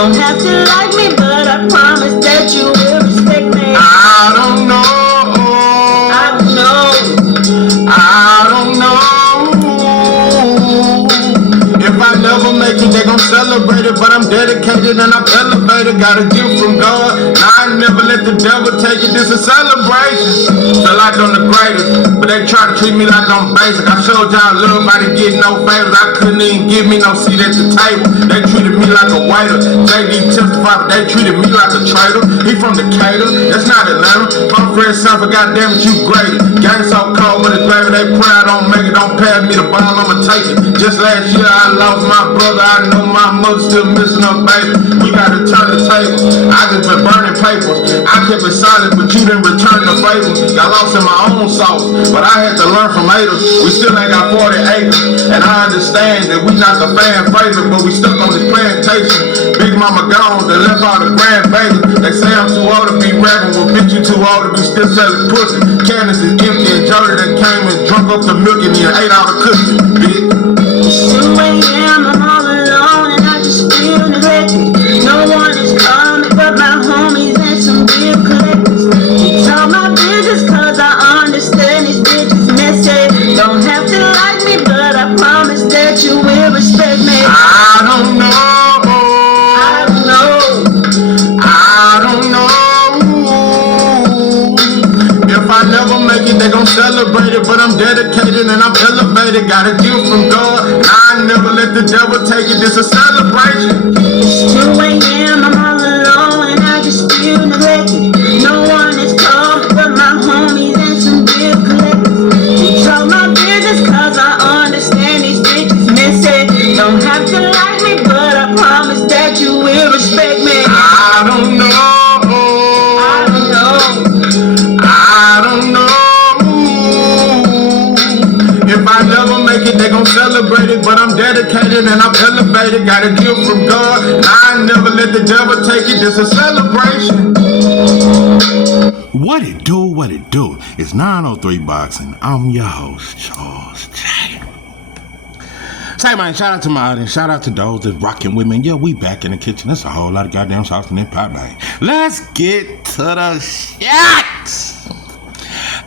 Don't have to like me, but I promise that you will respect me. I don't know. I don't know. I don't know. If I never make it, they gon' celebrate it. But I'm dedicated and I'm elevated. Got a gift from God. I never let the devil take it. This a celebration. Feel like I'm the greatest, but they try to treat me like I'm basic. I showed y'all love, I didn't get no favors. I couldn't even give me no seat at the table. They treated me like a waiter. JD testified, but they treated me like a traitor. He from Decatur, that's not Atlanta. My friend Sanford, goddamn it, you great. Gang so cold, but it's baby, they pray I don't make it. Don't pass me the ball, I'ma take it. Just last year I lost my brother. I know my mother still missing her baby. We gotta turn the table. I just been burning papers. I kept it solid, but you didn't return the favor. Got lost in my own sauce, but I had to learn from haters. We still ain't got 40 acres, and I understand that we not the fan favorite, but we stuck on this plantation. Big mama gone, they left all the grandbabies. They say I'm too old to be rapping, well bitch you too old to be still selling pussy. Candace is empty and Jody that came and drunk up the milk and then ate all the cookies, bitch. It's 2 a.m., I'm all alone and I just feel neglected. No one is coming but my homies and some bill collectors. It's all my business cause I understand these bitches messy. Don't have to like me, but I promise that you will respect me. I don't know. I don't know. I don't know. If I never make it, they gon' celebrate it. But I'm dedicated and I'm elevated. Got a gift from God. I never let the devil take it. This a celebration. It's 2 a.m., I'm all alone and I just feel neglected. No one is coming but my homies and some bill collectors. It's all my business cause I understand these bitches messy. Don't have to like me, but I promise that you will respect me. I don't know. I don't know. I don't know. If I never make it, they gon' celebrate it. But I'm dedicated and I'm elevated. Got a gift from God. I never let the devil take it. This a celebration. What it do, what it do. It's 903 Boxing. I'm your host, Charles J. Say, man, shout out to my audience. Shout out to those that's rocking with me. Yeah, we back in the kitchen. There's a whole lot of goddamn sauce in that pot, man. Let's get to the shit.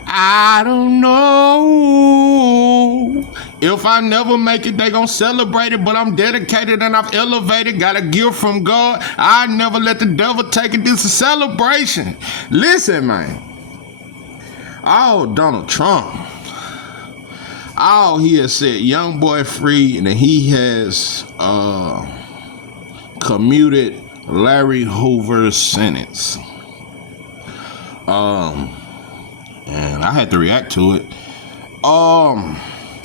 I don't know. If I never make it, they gon' celebrate it. But I'm dedicated and I'm elevated. Got a gift from God. I never let the devil take it. This is a celebration. Listen, man. Oh, Donald Trump. All he has said, Youngboy free, and he has commuted Larry Hoover's sentence. And I had to react to it.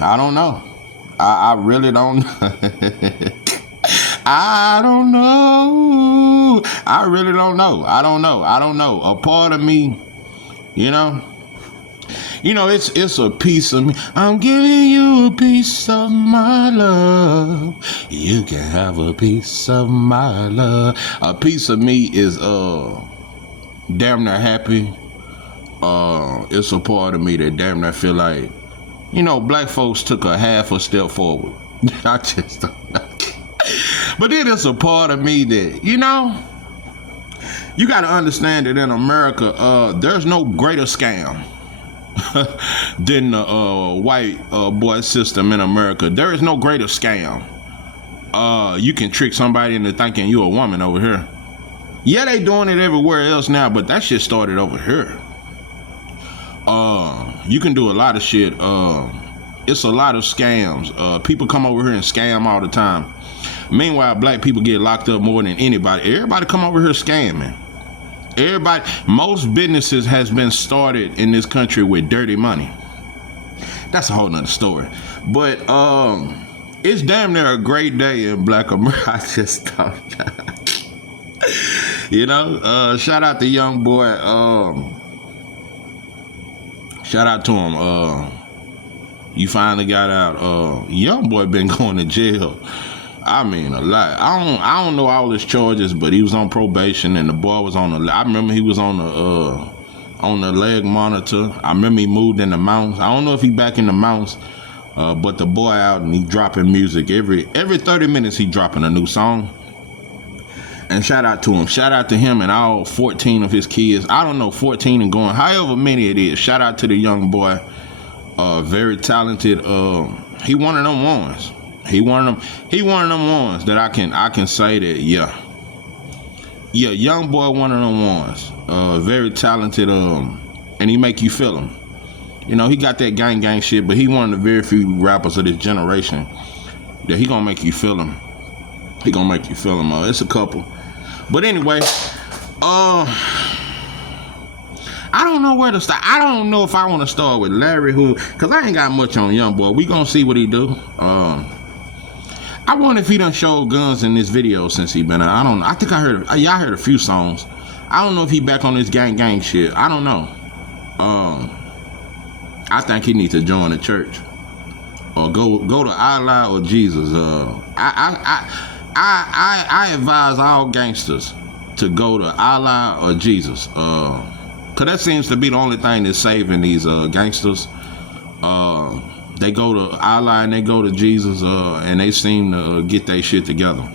I don't know. I really don't know. I don't know. I really don't know. I don't know. A part of me, you know, it's a piece of me. I'm giving you a piece of my love. You can have a piece of my love. A piece of me is damn near happy. It's a part of me that damn near feel like, black folks took a half a step forward. I just don't know. But then it's a part of me that, you got to understand that in America, there's no greater scam than the white boy system in America. There is no greater scam. You can trick somebody into thinking you a woman over here. Yeah, they doing it everywhere else now, but that shit started over here. You can do a lot of shit. It's a lot of scams. People come over here and scam all the time. Meanwhile, black people get locked up more than anybody. Everybody come over here scamming. Most businesses has been started in this country with dirty money. That's a whole nother story. But it's damn near a great day in black America. I just thought, shout out to Youngboy. Shout out to him. You finally got out. Youngboy been going to jail. I mean, a lot. I don't know all his charges, but he was on probation, and the boy was on the. I remember he was on the leg monitor. I remember he moved in the mountains. I don't know if he back in the mountains, but the boy out and he dropping music every 30 minutes. He dropping a new song. And shout out to him. Shout out to him and all 14 of his kids. I don't know, 14 and going, however many it is. Shout out to the young boy. Very talented. He one of them ones. He one of them ones that I can say that, yeah, young boy, one of them ones. Very talented. And he make you feel him. You know, he got that gang shit, but he one of the very few rappers of this generation that he gonna make you feel him. He gonna make you feel him. It's a couple. But anyway, I don't know where to start. I don't know if I want to start with Larry Hoover, because I ain't got much on Youngboy. We gonna see what he do. I wonder if he done showed guns in this video since he been out. I don't know. I think I heard a few songs. I don't know if he back on this gang shit. I don't know. I think he needs to join the church or go to Allah or Jesus. I advise all gangsters to go to Allah or Jesus. Cause that seems to be the only thing that's saving these gangsters. They go to Allah and they go to Jesus, and they seem to get their shit together.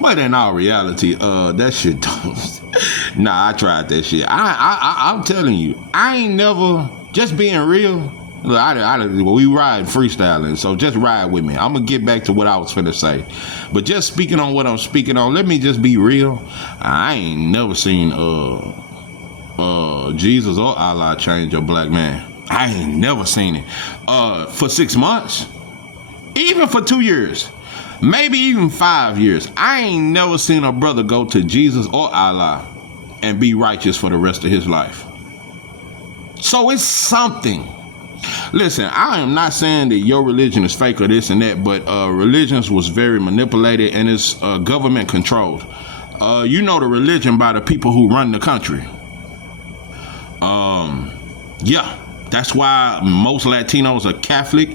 But in all reality, that shit don't. Nah, I tried that shit. I'm telling you, I ain't never, just being real. Look, we ride freestyling, so just ride with me. I'm gonna get back to what I was finna say, but just speaking on what I'm speaking on, let me just be real. I ain't never seen Jesus or Allah change a black man. I ain't never seen it. For 6 months, even for 2 years, maybe even 5 years, I ain't never seen a brother go to Jesus or Allah and be righteous for the rest of his life. So it's something. Listen, I am not saying that your religion is fake or this and that, but religions was very manipulated and it's government controlled. You know the religion by the people who run the country. Yeah, that's why most Latinos are Catholic.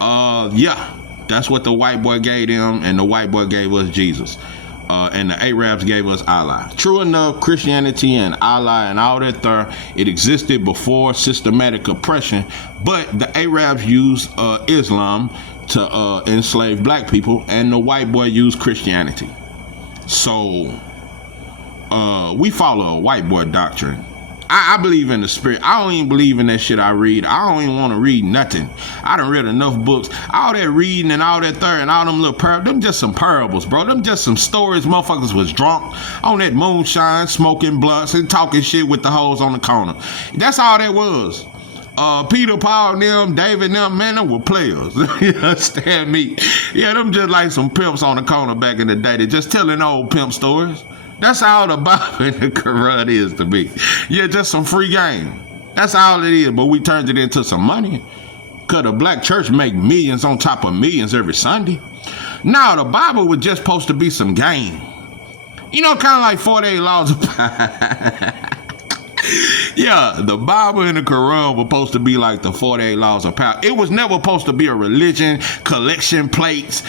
Yeah, that's what the white boy gave them, and the white boy gave us Jesus. And the Arabs gave us Allah. True enough, Christianity and Allah and all that there, it existed before systematic oppression, but the Arabs used Islam to enslave black people, and the white boy used Christianity. So we follow a white boy doctrine. I believe in the spirit. I don't even believe in that shit I read. I don't even want to read nothing. I done read enough books. All that reading and all that third and all them little parables, them just some parables, bro. Them just some stories motherfuckers was drunk on that moonshine, smoking blunts and talking shit with the hoes on the corner. That's all that was. Peter, Paul, them, David, them, man, them were players. You understand me? Yeah, them just like some pimps on the corner back in the day. They just telling old pimp stories. That's all the Bible and the Quran is to me. Yeah, just some free game. That's all it is, but we turned it into some money. Because the black church make millions on top of millions every Sunday. Now, the Bible was just supposed to be some game. You know, kind of like 48 Laws of Power. Yeah, the Bible and the Quran were supposed to be like the 48 Laws of Power. It was never supposed to be a religion, collection plates,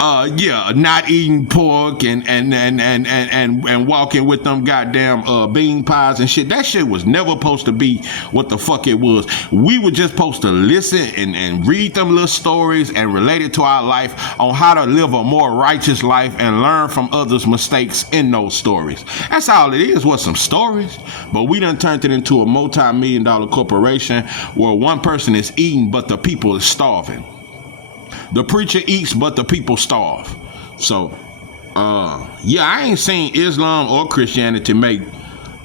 not eating pork and walking with them goddamn bean pies and shit. That shit was never supposed to be what the fuck it was. We were just supposed to listen and read them little stories and relate it to our life on how to live a more righteous life and learn from others' mistakes in those stories. That's all it is, was some stories. But we done turned it into a multi-million-dollar corporation where one person is eating but the people is starving. The preacher eats, but the people starve. So, I ain't seen Islam or Christianity make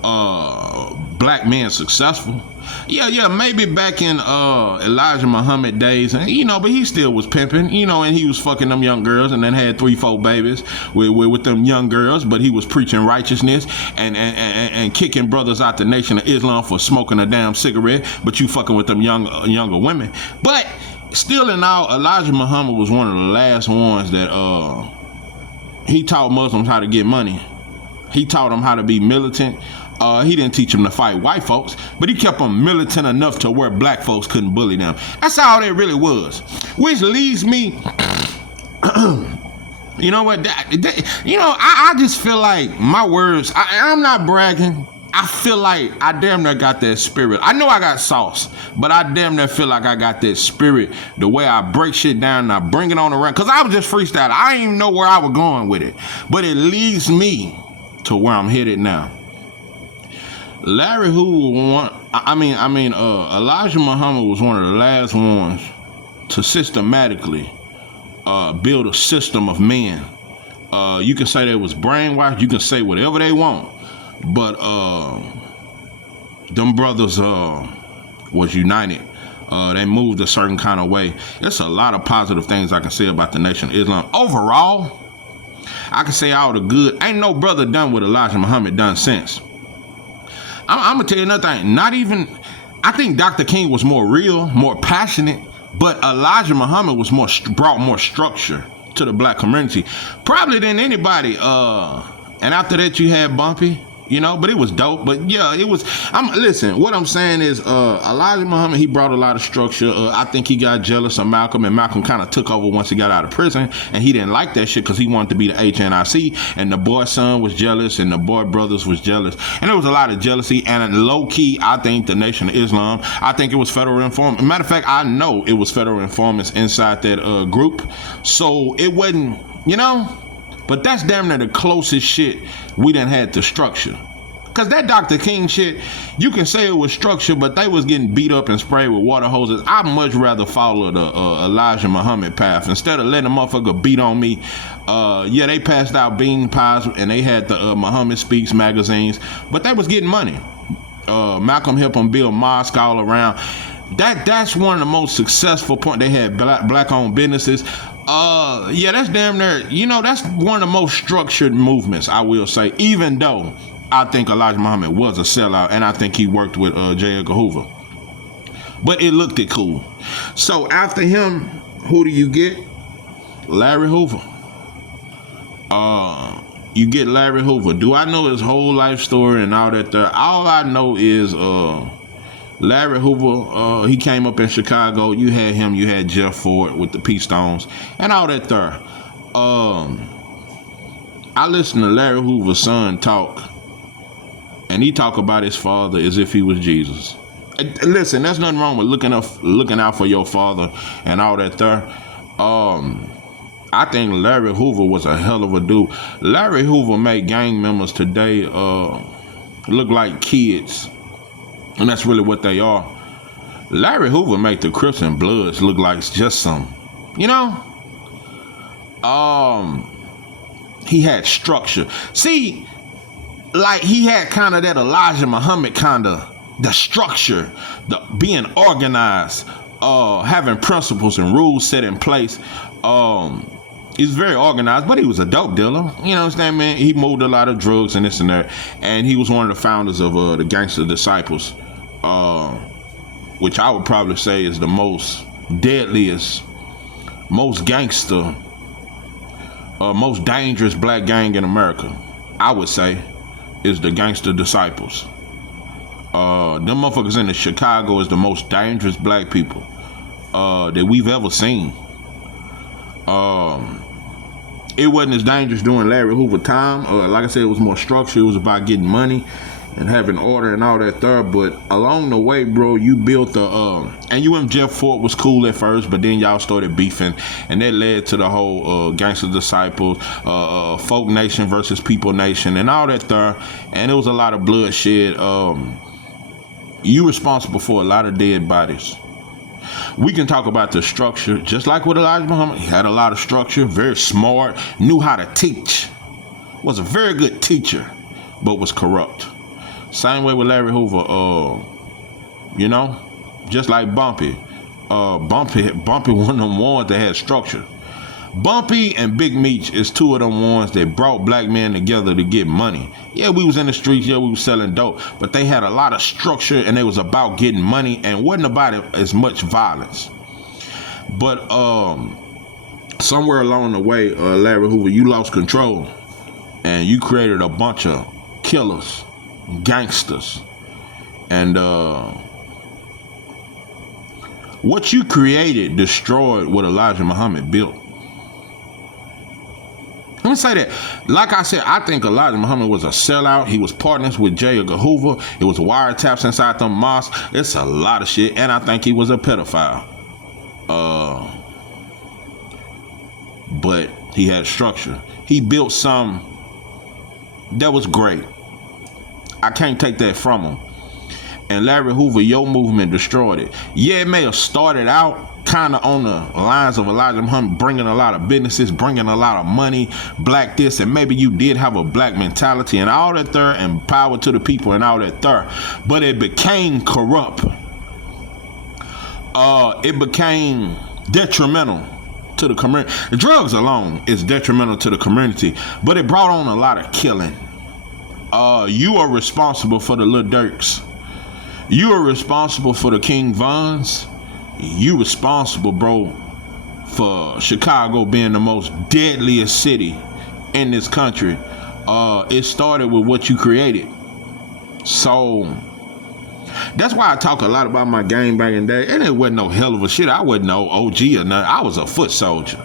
black men successful. Yeah, maybe back in Elijah Muhammad days, and but he still was pimping, and he was fucking them young girls, and then had 3-4 babies with them young girls. But he was preaching righteousness and kicking brothers out the Nation of Islam for smoking a damn cigarette. But you fucking with them younger women, but. Still in all, Elijah Muhammad was one of the last ones that he taught Muslims how to get money. He taught them how to be militant. He didn't teach them to fight white folks, but he kept them militant enough to where black folks couldn't bully them. That's all that really was. Which leads me, you know what? I just feel like my words. I'm not bragging. I feel like I damn near got that spirit. I know I got sauce, but I damn near feel like I got that spirit. The way I break shit down and I bring it on around. Because I was just freestyling. I didn't even know where I was going with it. But it leads me to where I'm headed now. Larry Hoover, Elijah Muhammad was one of the last ones to systematically build a system of men. You can say they was brainwashed. You can say whatever they want. But them brothers was united. They moved a certain kind of way. There's a lot of positive things I can say about the Nation of Islam. Overall, I can say all the good. Ain't no brother done what Elijah Muhammad done since. I'm gonna tell you another thing. Not even, I think Dr. King was more real, more passionate, but Elijah Muhammad was brought more structure to the black community, probably than anybody. And after that, you had Bumpy. But it was dope. But yeah, it was. Listen. What I'm saying is, Elijah Muhammad, he brought a lot of structure. I think he got jealous of Malcolm, and Malcolm kind of took over once he got out of prison, and he didn't like that shit because he wanted to be the HNIC, and the boy son was jealous, and the boy brothers was jealous, and there was a lot of jealousy. And low key, I think the Nation of Islam, I think it was federal informants. Matter of fact, I know it was federal informants inside that group, so it wasn't, But that's damn near the closest shit we done had to structure. Because that Dr. King shit, you can say it was structure, but they was getting beat up and sprayed with water hoses. I'd much rather follow the Elijah Muhammad path. Instead of letting a motherfucker beat on me, they passed out bean pies and they had the Muhammad Speaks magazines, but they was getting money. Malcolm helped them build mosques all around. That's one of the most successful points. They had black-owned businesses. That's damn near, that's one of the most structured movements, I will say, even though I think Elijah Muhammad was a sellout, and I think he worked with J. Edgar Hoover. But it looked cool. So after him, who do you get? Larry Hoover. You get Larry Hoover. Do I know his whole life story and all that there? All I know is Larry Hoover, he came up in Chicago. You had him, you had Jeff Ford with the P Stones and all that there. I listened to Larry Hoover's son talk, and he talk about his father as if he was Jesus. Listen, there's nothing wrong with looking out for your father and all that there. I think Larry Hoover was a hell of a dude. Larry Hoover made gang members today look like kids. And that's really what they are. Larry Hoover made the Crips and Bloods look like just some, he had structure. See, like he had kind of that Elijah Muhammad kind of, the structure, the being organized, having principles and rules set in place. He's very organized, but he was a dope dealer. You know what I'm saying, man? He moved a lot of drugs and this and that. And he was one of the founders of the Gangster Disciples, which I would probably say is the most deadliest, most gangster, most dangerous black gang in America. I would say is the Gangster Disciples. Them motherfuckers in the Chicago is the most dangerous black people that we've ever seen. It wasn't as dangerous during Larry Hoover time. Like I said, it was more structured. It was about getting money and having order and all that there. But along the way, bro, you built and you and Jeff Ford was cool at first, but then y'all started beefing, and that led to the whole Gangster Disciples, Folk Nation versus People Nation, and all that there. And it was a lot of bloodshed. You responsible for a lot of dead bodies. We can talk about the structure, just like with Elijah Muhammad. He had a lot of structure, very smart, knew how to teach, was a very good teacher, but was corrupt. Same way with Larry Hoover, just like Bumpy. Bumpy one of them ones that had structure. Bumpy and Big Meech is two of them ones that brought black men together to get money. Yeah, we was in the streets, yeah, we was selling dope, but they had a lot of structure and it was about getting money and wasn't about it as much violence. But somewhere along the way, Larry Hoover, you lost control and you created a bunch of killers, gangsters, and what you created destroyed what Elijah Muhammad built. Let me say that. Like I said, I think Elijah Muhammad was a sellout. He was partners with J. Edgar Hoover. It was wiretaps inside them mosques. It's a lot of shit. And I think he was a pedophile. But he had structure. He built some that was great. I can't take that from him. And Larry Hoover, your movement destroyed it. Yeah, it may have started out kind of on the lines of Elijah Muhammad, bringing a lot of businesses, bringing a lot of money, black this, and maybe you did have a black mentality and all that there, and power to the people and all that there. But it became corrupt. It became detrimental to the community. The drugs alone is detrimental to the community, but it brought on a lot of killing. You are responsible for the Lil Durks. You are responsible for the King Vons. You responsible, bro, for Chicago being the most deadliest city in this country. It started with what you created. So that's why I talk a lot about my game back in the day. And it wasn't no hell of a shit. I wasn't no OG or nothing. I was a foot soldier.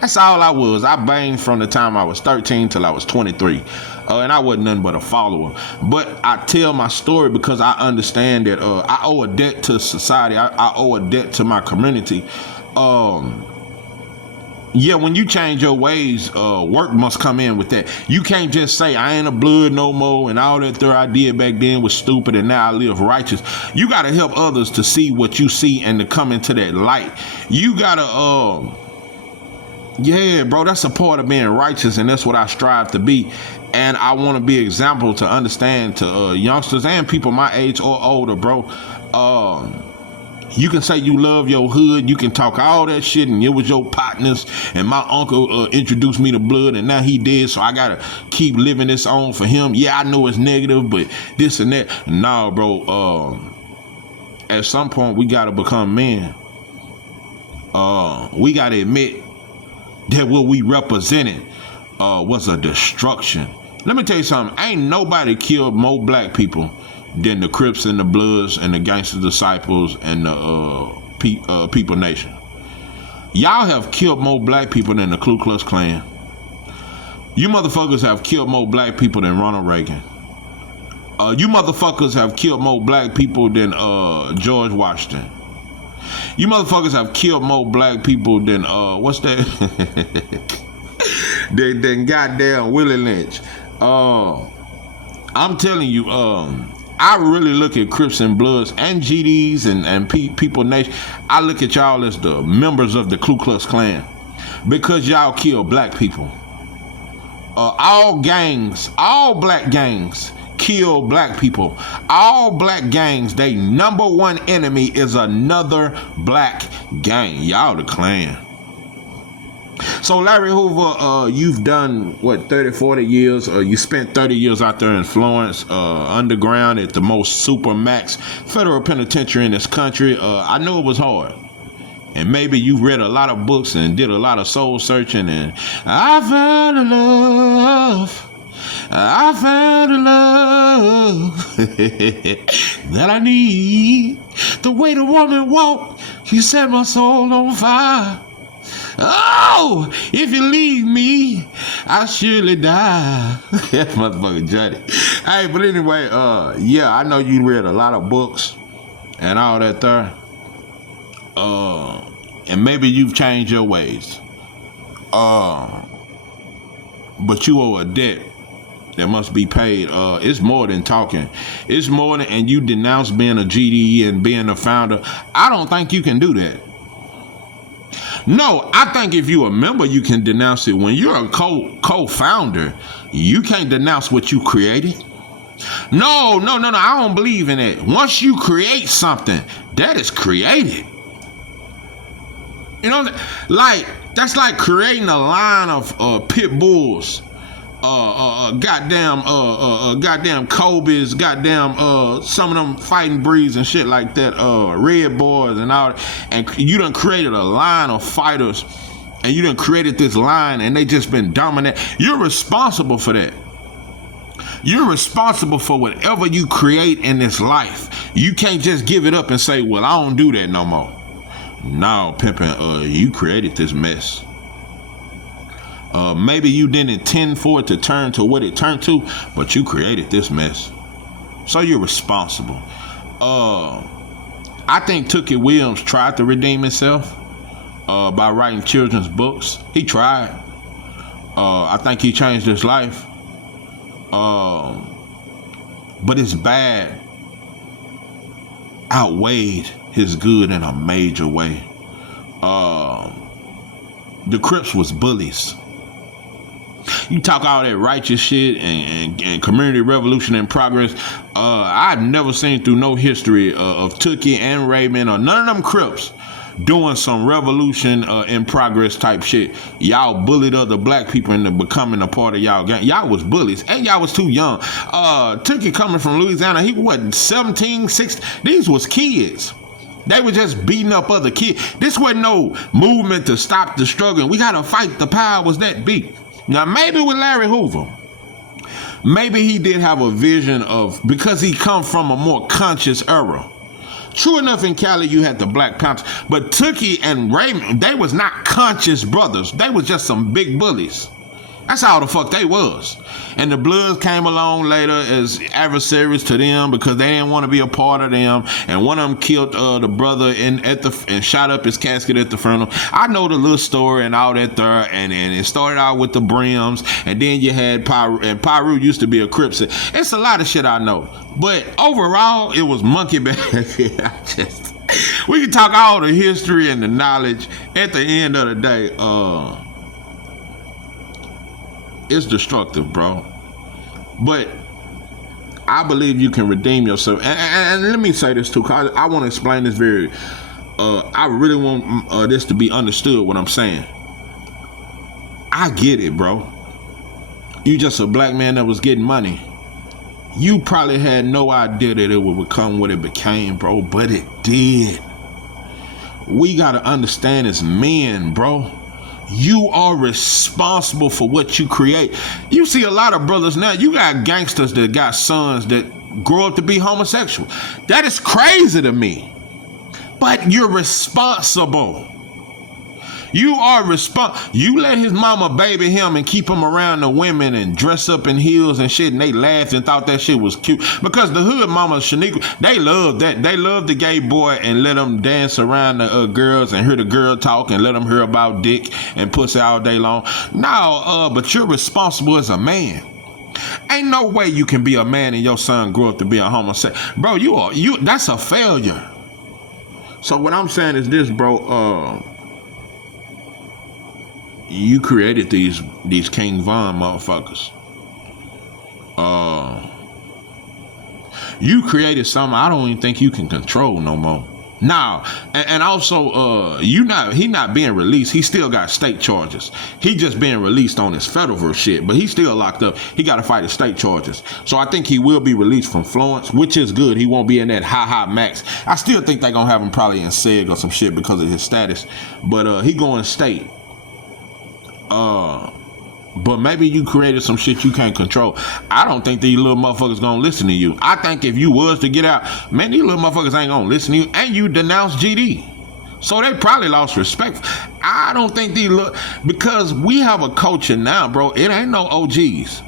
That's all I was. I banged from the time I was 13 till I was 23. And I wasn't nothing but a follower. But I tell my story because I understand that I owe a debt to society. I owe a debt to my community. Yeah, when you change your ways, work must come in with that. You can't just say, I ain't a blood no more, and all that I did back then was stupid, and now I live righteous. You got to help others to see what you see and to come into that light. You got to, yeah, bro, that's a part of being righteous, and that's what I strive to be. And I want to be an example to understand to youngsters and people my age or older, bro. You can say you love your hood. You can talk all that shit, and it was your partners. And my uncle introduced me to blood, and now he dead, so I gotta keep living this on for him. Yeah, I know it's negative, but this and that. Nah, bro. At some point, we gotta become men. We gotta admit that what we represented was a destruction. Let me tell you something. Ain't nobody killed more black people than the Crips and the Bloods and the Gangster Disciples and the People Nation. Y'all have killed more black people than the Ku Klux Klan. You motherfuckers have killed more black people than Ronald Reagan. You motherfuckers have killed more black people than George Washington. You motherfuckers have killed more black people than what's that? than goddamn Willie Lynch. I'm telling you, I really look at Crips and Bloods and GDs and People Nation. I look at y'all as the members of the Ku Klux Klan because y'all kill black people. All gangs, all black gangs kill black people. All black gangs, they number one enemy is another black gang. Y'all the Klan. So Larry Hoover, you've done what, 30, 40 years, you spent 30 years out there in Florence, underground at the most super max federal penitentiary in this country. I know it was hard. And maybe you read a lot of books and did a lot of soul searching, and I found a love. I found a love that I need. The way the woman walked, she set my soul on fire. Oh, if you leave me, I surely die. That's motherfucking Johnny. Hey, but anyway, yeah, I know you read a lot of books and all that there. And maybe you've changed your ways. But you owe a debt that must be paid. It's more than talking. It's more than, and you denounce being a GDE and being a founder. I don't think you can do that. No, I think if you're a member, you can denounce it. When you're a co-founder, you can't denounce what you created. No, I don't believe in that. Once you create something, that is created. You know, like, that's like creating a line of pit bulls. Goddamn Kobe's, goddamn some of them fighting breeds and shit like that, Red Boys and all that. And you done created a line of fighters, and you done created this line, and they just been dominant. You're responsible for that. You're responsible for whatever you create in this life. You can't just give it up and say, well, I don't do that no more. No, pimpin', you created this mess. Maybe you didn't intend for it to turn to what it turned to, but you created this mess. So you're responsible. I think Tookie Williams tried to redeem himself by writing children's books. He tried. I think he changed his life. But his bad outweighed his good in a major way. The Crips was bullies. You talk all that righteous shit and community revolution in progress. I've never seen through no history of Tookie and Raymond or none of them Crips doing some revolution in progress type shit. Y'all bullied other black people into becoming a part of y'all gang. Y'all was bullies and y'all was too young. Tookie coming from Louisiana, he wasn't 17, 16. These was kids. They were just beating up other kids. This wasn't no movement to stop the struggle. We gotta fight. The power was that big. Now maybe with Larry Hoover, maybe he did have a vision of, because he come from a more conscious era. True enough, in Cali you had the Black Panthers, but Tookie and Raymond, they was not conscious brothers. They was just some big bullies. That's all the fuck they was. And the Bloods came along later as adversaries to them because they didn't want to be a part of them. And one of them killed the brother and shot up his casket at the funeral. I know the little story and all that there. And it started out with the Brims. And then you had Pyru. And Pyru used to be a Crip. It's a lot of shit I know. But overall, it was monkey bag. We can talk all the history and the knowledge. At the end of the day, it's destructive, bro. But I believe you can redeem yourself. And let me say this too, because I want to explain this very. I really want this to be understood. What I'm saying. I get it, bro. You just a black man that was getting money. You probably had no idea that it would become what it became, bro. But it did. We gotta understand as men, bro. You are responsible for what you create. You see a lot of brothers now. You got gangsters that got sons that grow up to be homosexual. That is crazy to me. But you're responsible. You are responsible. You let his mama baby him and keep him around the women and dress up in heels and shit, and they laughed and thought that shit was cute. Because the hood mama, Shaniqua, they love that. They love the gay boy and let them dance around the girls and hear the girl talk and let them hear about dick and pussy all day long. No, but you're responsible as a man. Ain't no way you can be a man and your son grow up to be a homosexual. Bro, that's a failure. So what I'm saying is this, bro, you created these King Von motherfuckers. You created something I don't even think you can control no more. Now, and also, he not being released. He still got state charges. He just being released on his federal shit, but he's still locked up. He got to fight his state charges. So I think he will be released from Florence, which is good. He won't be in that high max. I still think they're gonna have him probably in SEG or some shit because of his status. But he going state. But maybe you created some shit you can't control. I don't think these little motherfuckers gonna listen to you. I think if you was to get out, man, these little motherfuckers ain't gonna listen to you. And you denounced GD. So they probably lost respect. I don't think because we have a culture now, bro. It ain't no OGs.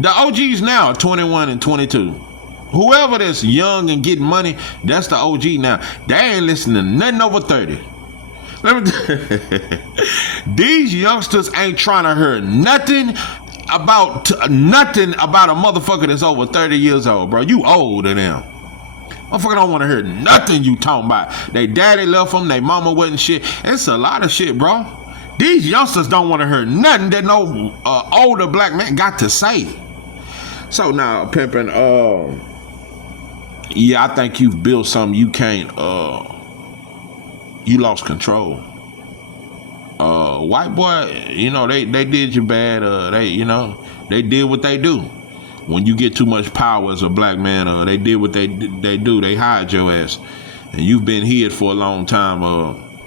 The OGs now are 21 and 22. Whoever that's young and getting money, that's the OG now. They ain't listening to nothing over 30. These youngsters ain't trying to hear nothing about a motherfucker that's over 30 years old, bro. You older than them. Motherfucker don't want to hear nothing you talking about. They daddy left them, they mama wasn't shit. It's a lot of shit, bro. These youngsters don't want to hear nothing that no older black man got to say. So now, pimping, yeah, I think you've built something you can't, you lost control. White boy, they did you bad. They did what they do. When you get too much power as a black man, they did what they do. They hide your ass, and you've been hid for a long time.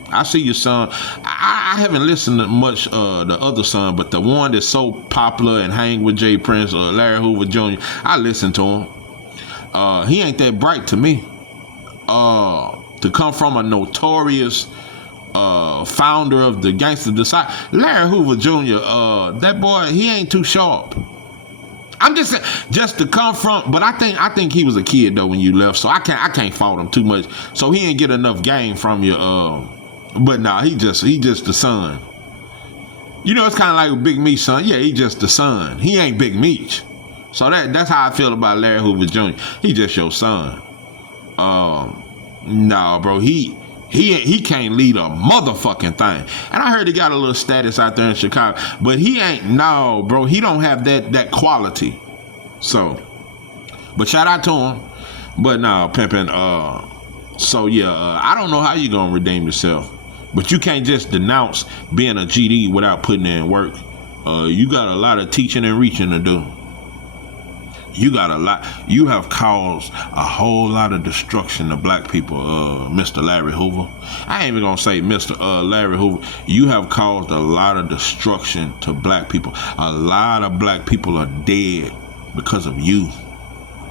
I see your son. I haven't listened to much the other son, but the one that's so popular and hang with Jay Prince or Larry Hoover Jr., I listen to him. He ain't that bright to me. To come from a notorious founder of the Gangster Decide, Larry Hoover Jr., that boy, he ain't too sharp. I'm just saying, just to come from, but I think he was a kid though when you left, so I can't fault him too much. So he ain't get enough game from you. But nah, he just the son. You know, it's kind of like Big Meech's son. Yeah, he just the son. He ain't Big Meech. So that's how I feel about Larry Hoover Jr. He just your son. Nah, bro, he can't lead a motherfucking thing. And I heard he got a little status out there in Chicago, but he ain't. No, bro, he don't have that quality. So, but shout out to him. But nah, pimping. So yeah, I don't know how you gonna redeem yourself, but you can't just denounce being a GD without putting in work. You got a lot of teaching and reaching to do. You got a lot. You have caused a whole lot of destruction to black people, Mr. Larry Hoover. I ain't even gonna say Mr. Larry Hoover. You have caused a lot of destruction to black people. A lot of black people are dead because of you.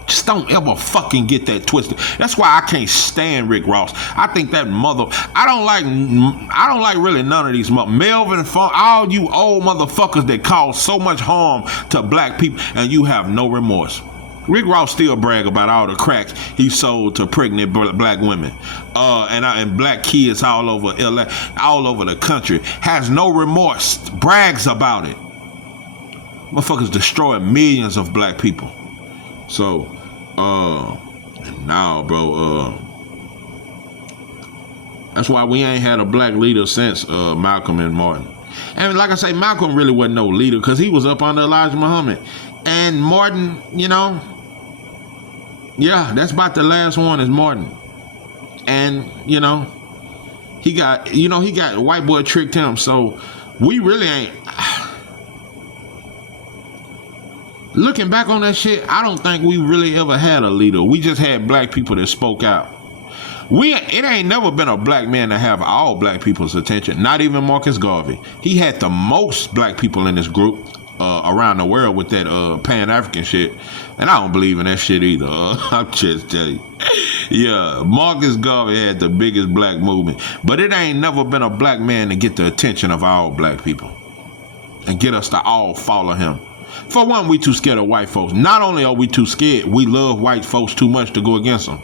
Just don't ever fucking get that twisted. That's why I can't stand Rick Ross. I think that I don't like really none of these Melvin Funk, all you old motherfuckers that cause so much harm to black people and you have no remorse. Rick Ross still brag about all the cracks he sold to pregnant black women, and black kids all over LA, all over the country. Has no remorse, brags about it. Motherfuckers destroying millions of black people. So, now, bro, that's why we ain't had a black leader since Malcolm and Martin. And like I say, Malcolm really wasn't no leader because he was up under Elijah Muhammad. And Martin, you know, yeah, that's about the last one is Martin. And, you know, he got white boy tricked him. So we really ain't. Looking back on that shit, I don't think we really ever had a leader. We just had black people that spoke out. It ain't never been a black man to have all black people's attention. Not even Marcus Garvey. He had the most black people in his group around the world with that Pan-African shit. And I don't believe in that shit either. I'm just telling you. Yeah, Marcus Garvey had the biggest black movement. But it ain't never been a black man to get the attention of all black people and get us to all follow him. For one, we too scared of white folks. Not only are we too scared, we love white folks too much to go against them.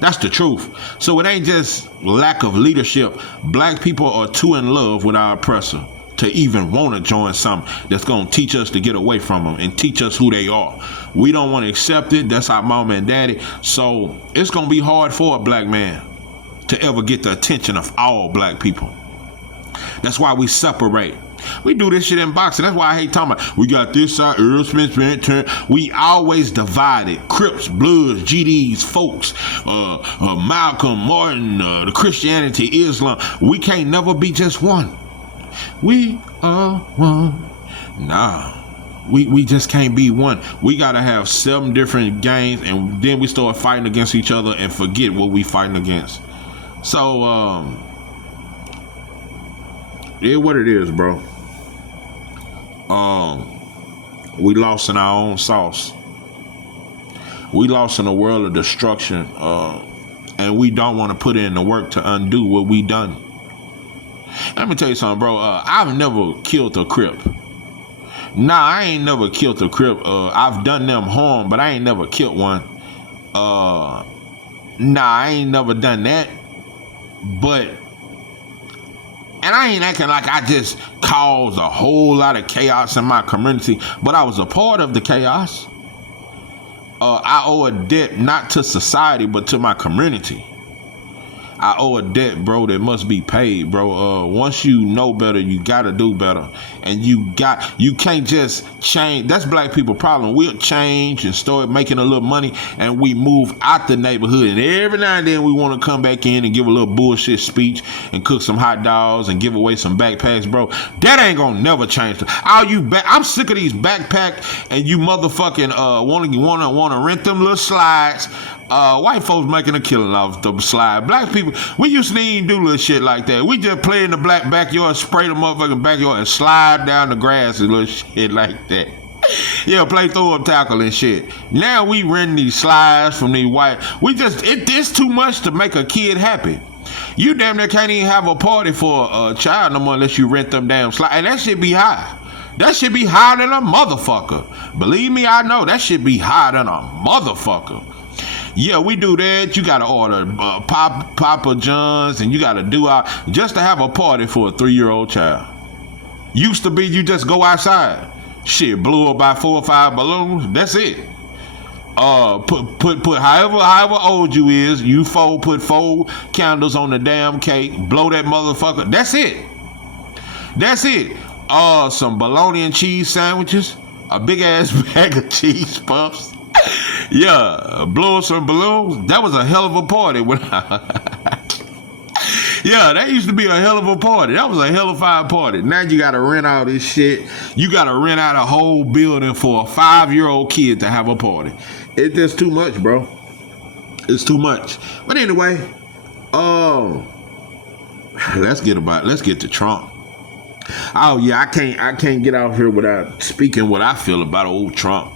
That's the truth. So it ain't just lack of leadership. Black people are too in love with our oppressor to even want to join something that's going to teach us to get away from them and teach us who they are. We don't want to accept it. That's our mama and daddy. So it's going to be hard for a black man to ever get the attention of all black people. That's why we separate. We do this shit in boxing. That's why I hate talking about we got this side, Earl Smith, turn. We always divided. Crips, Bloods, GDs, folks, Malcolm, Martin, the Christianity, Islam. We can't never be just one. We are one. Nah. We just can't be one. We gotta have 7 different gangs and then we start fighting against each other and forget what we fighting against. So yeah, what it is, bro. We lost in our own sauce. We lost in a world of destruction, and we don't want to put in the work to undo what we done. Let me tell you something, bro. I've never killed a Crip. Nah, I ain't never killed a Crip. I've done them harm, but I ain't never killed one. Nah, I ain't never done that. But, and I ain't acting like I just caused a whole lot of chaos in my community, but I was a part of the chaos. I owe a debt not to society, but to my community. I owe a debt, bro, that must be paid, bro. Once you know better, you gotta do better. And you can't just change. That's black people problem. We'll change and start making a little money and we move out the neighborhood. And every now and then we want to come back in and give a little bullshit speech and cook some hot dogs and give away some backpacks, bro. That ain't gonna never change. I'm sick of these backpack and you motherfucking wanna rent them little slides. White folks making a killing off the slide. Black people, we used to even do little shit like that. We just play in the black backyard, spray the motherfucking backyard, and slide down the grass and little shit like that. Yeah, play throw-up tackle and shit. Now we rent these slides from these white. It's too much to make a kid happy. You damn near can't even have a party for a child no more unless you rent them damn slides. And that shit be high. That shit be higher than a motherfucker. Believe me, I know. That shit be higher than a motherfucker. Yeah, we do that. You gotta order Papa John's, and you gotta do out just to have a party for a 3-year-old child. Used to be you just go outside. Shit, blew up by 4 or 5 balloons. That's it. Put however old you is, put 4 candles on the damn cake, blow that motherfucker. That's it. That's it. Some bologna and cheese sandwiches, a big ass bag of cheese puffs. Yeah, blow some balloons. That was a hell of a party when yeah, that used to be a hell of a party. That was a hell of a party. Now you gotta rent all this shit. You gotta rent out a whole building for a 5-year-old kid to have a party. It's just too much, bro. It's too much. But anyway, let's get to Trump. Oh yeah, I can't get out here without speaking what I feel about old Trump.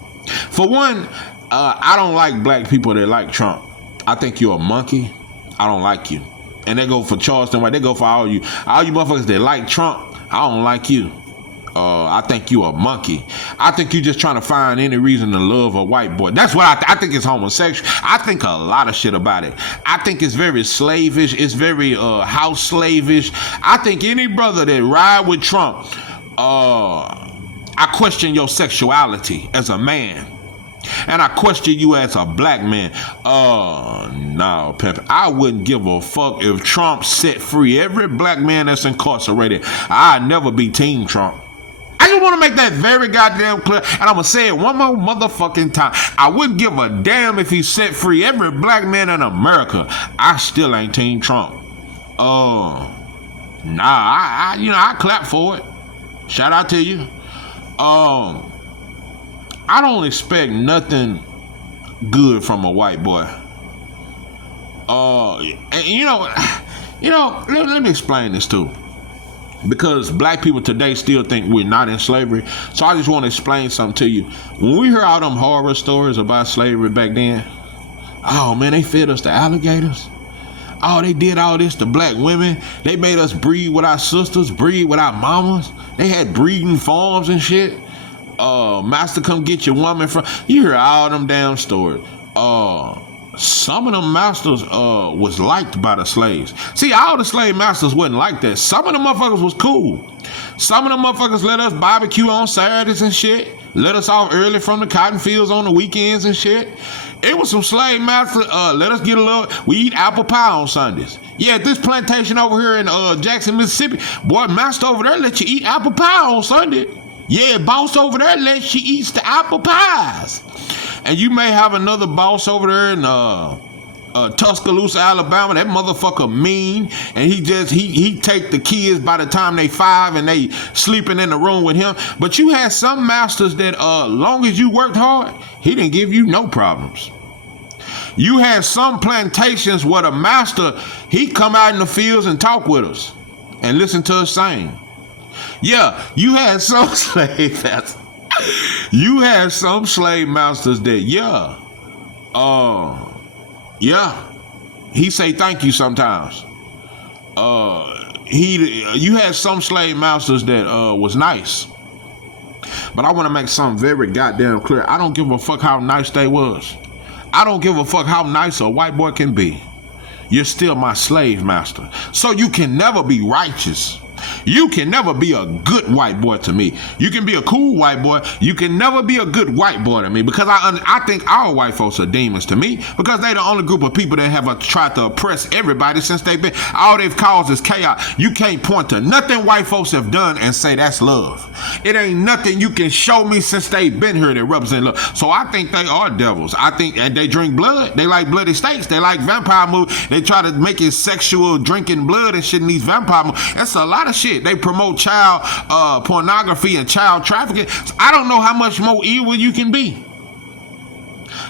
For one, I don't like black people that like Trump. I think you're a monkey. I don't like you. And they go for Charleston White. They go for all you motherfuckers that like Trump. I don't like you. I think you a monkey. I think you just trying to find any reason to love a white boy. That's what I think it's homosexual. I think a lot of shit about it. I think it's very slavish. It's very house slavish. I think any brother that ride with Trump, I question your sexuality as a man. And I question you as a black man. No, Pepe. I wouldn't give a fuck if Trump set free every black man that's incarcerated. I'd never be Team Trump. I just want to make that very goddamn clear. And I'm going to say it one more motherfucking time. I wouldn't give a damn if he set free every black man in America. I still ain't Team Trump. I clap for it. Shout out to you. I don't expect nothing good from a white boy. Let me explain this too. Because black people today still think we're not in slavery. So I just want to explain something to you. When we hear all them horror stories about slavery back then, oh man, they fed us to alligators. Oh, they did all this to black women. They made us breed with our sisters, breed with our mamas. They had breeding farms and shit. Master, come get your woman from. You hear all them damn stories. Some of them masters was liked by the slaves. See, all the slave masters wasn't like that. Some of them motherfuckers was cool. Some of them motherfuckers let us barbecue on Saturdays and shit. Let us off early from the cotton fields on the weekends and shit. It was some slave masters. Let us get a little. We eat apple pie on Sundays. Yeah, at this plantation over here in Jackson, Mississippi, boy, master over there let you eat apple pie on Sunday. Yeah, boss over there lets you eat the apple pies. And you may have another boss over there in Tuscaloosa, Alabama. That motherfucker mean. And he take the kids by the time they 5 and they sleeping in the room with him. But you had some masters that long as you worked hard, he didn't give you no problems. You had some plantations where the master, he come out in the fields and talk with us and listen to us sing. Yeah, you had some slave masters. You had some slave masters that, he say thank you sometimes. You had some slave masters that was nice. But I want to make something very goddamn clear. I don't give a fuck how nice they was. I don't give a fuck how nice a white boy can be. You're still my slave master. So you can never be righteous. You can never be a good white boy to me. You can be a cool white boy. You can never be a good white boy to me, because I think all white folks are demons to me, because they the only group of people that have tried to oppress everybody since they've been. All they've caused is chaos. You can't point to nothing white folks have done and say that's love. It ain't nothing you can show me since they've been here that represent love. So I think they are devils. I think, and they drink blood. They like bloody steaks. They like vampire movies. They try to make it sexual, drinking blood and shit in these vampire movies. That's a lot of shit. They promote child pornography and child trafficking. I don't know how much more evil you can be.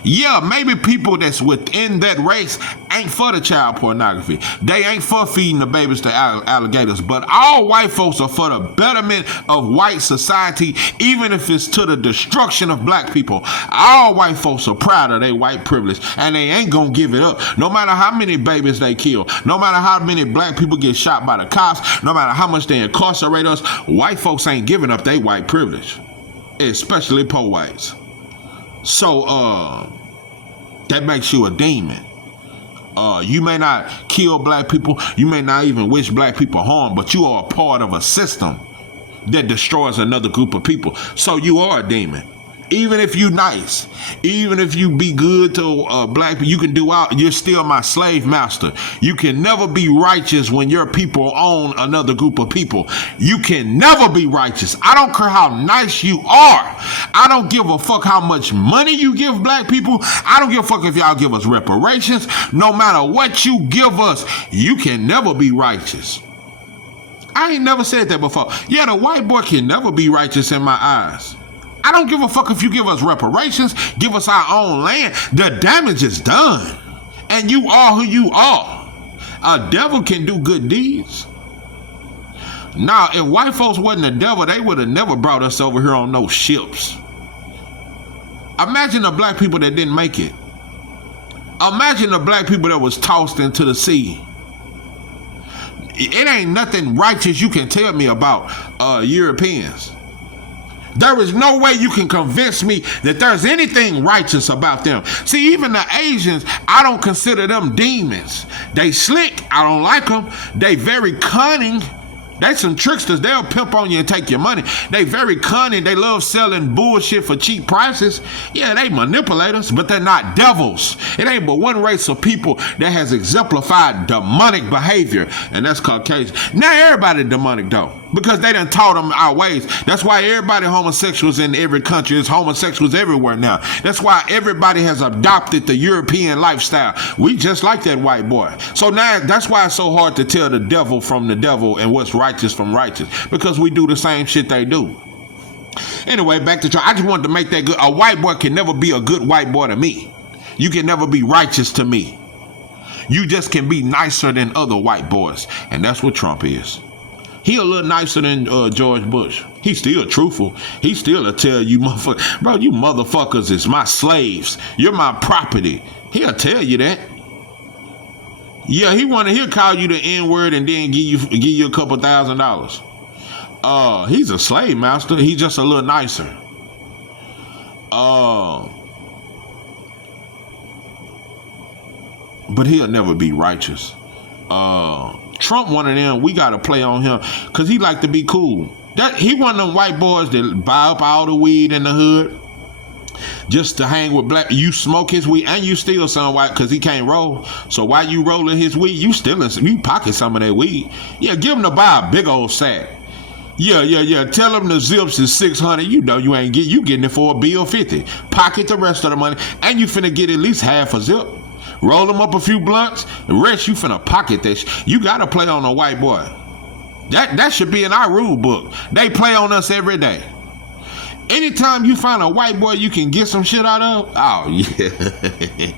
Yeah, maybe people that's within that race ain't for the child pornography. They ain't for feeding the babies to alligators. But all white folks are for the betterment of white society, even if it's to the destruction of black people. All white folks are proud of their white privilege, and they ain't gonna give it up. No matter how many babies they kill, no matter how many black people get shot by the cops, no matter how much they incarcerate us, white folks ain't giving up their white privilege, especially poor whites. So, that makes you a demon. You may not kill black people. You may not even wish black people harm, but you are a part of a system that destroys another group of people. So you are a demon. Even if you nice, even if you be good to black people, you can do out. You're still my slave master. You can never be righteous when your people own another group of people. You can never be righteous. I don't care how nice you are. I don't give a fuck how much money you give black people. I don't give a fuck if y'all give us reparations. No matter what you give us, you can never be righteous. I ain't never said that before. Yeah, the white boy can never be righteous in my eyes. I don't give a fuck if you give us reparations, give us our own land. The damage is done. And you are who you are. A devil can do good deeds. Now, if white folks wasn't the devil, they would have never brought us over here on no ships. Imagine the black people that didn't make it. Imagine the black people that was tossed into the sea. It ain't nothing righteous you can tell me about Europeans. There is no way you can convince me that there's anything righteous about them. See, even the Asians, I don't consider them demons. They slick. I don't like them. They very cunning. They some tricksters. They'll pimp on you and take your money. They very cunning. They love selling bullshit for cheap prices. Yeah, they manipulators, but they're not devils. It ain't but one race of people that has exemplified demonic behavior, and that's Caucasian. Now everybody demonic though, because they done taught them our ways. That's why everybody homosexuals in every country is homosexuals everywhere now. That's why everybody has adopted the European lifestyle. We just like that white boy. So now that's why it's so hard to tell the devil from the devil and what's righteous from righteous, because we do the same shit they do. Anyway, back to I just wanted to make that good. A white boy can never be a good white boy to me. You can never be righteous to me. You just can be nicer than other white boys, and that's what Trump is. He a little nicer than George Bush. He's still truthful. He still will tell you, motherfucker, bro, you motherfuckers is my slaves. You're my property. He'll tell you that. Yeah, he'll call you the N-word and then give you a couple $1,000. He's a slave master. He's just a little nicer. But he'll never be righteous. Trump one of them, we gotta play on him because he like to be cool. He one of them white boys that buy up all the weed in the hood just to hang with black. You smoke his weed and you steal some white because he can't roll. So while you rolling his weed, you pocket some of that weed. Yeah, give him to buy a big old sack. Yeah. Tell him the zips is 600. You know you ain't you getting it for a bill 50. Pocket the rest of the money, and you finna get at least half a zip. Roll them up a few blunts. The rest you finna pocket that. You gotta play on a white boy. That should be in our rule book. They play on us every day. Anytime you find a white boy you can get some shit out of, oh yeah.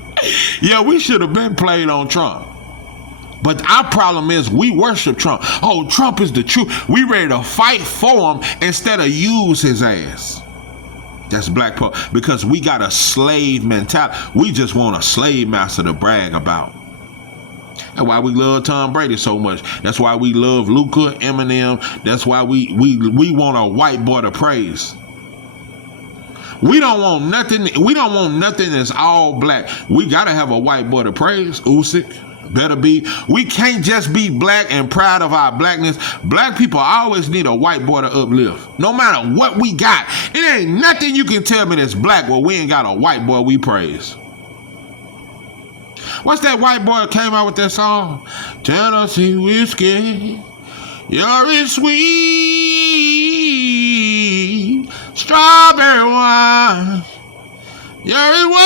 Yeah, we should have been played on Trump. But our problem is we worship Trump. Oh, Trump is the truth. We ready to fight for him instead of use his ass. That's black people, because we got a slave mentality. We just want a slave master to brag about. That's why we love Tom Brady so much. That's why we love Luka, Eminem. That's why we want a white boy to praise. We don't want nothing. We don't want nothing that's all black. We gotta have a white boy to praise. Usyk better be. We can't just be black and proud of our blackness. Black people always need a white boy to uplift. No matter what we got. It ain't nothing you can tell me that's black where we ain't got a white boy we praise. What's that white boy that came out with that song? Tennessee whiskey, you're sweet. Strawberry wine, you're warm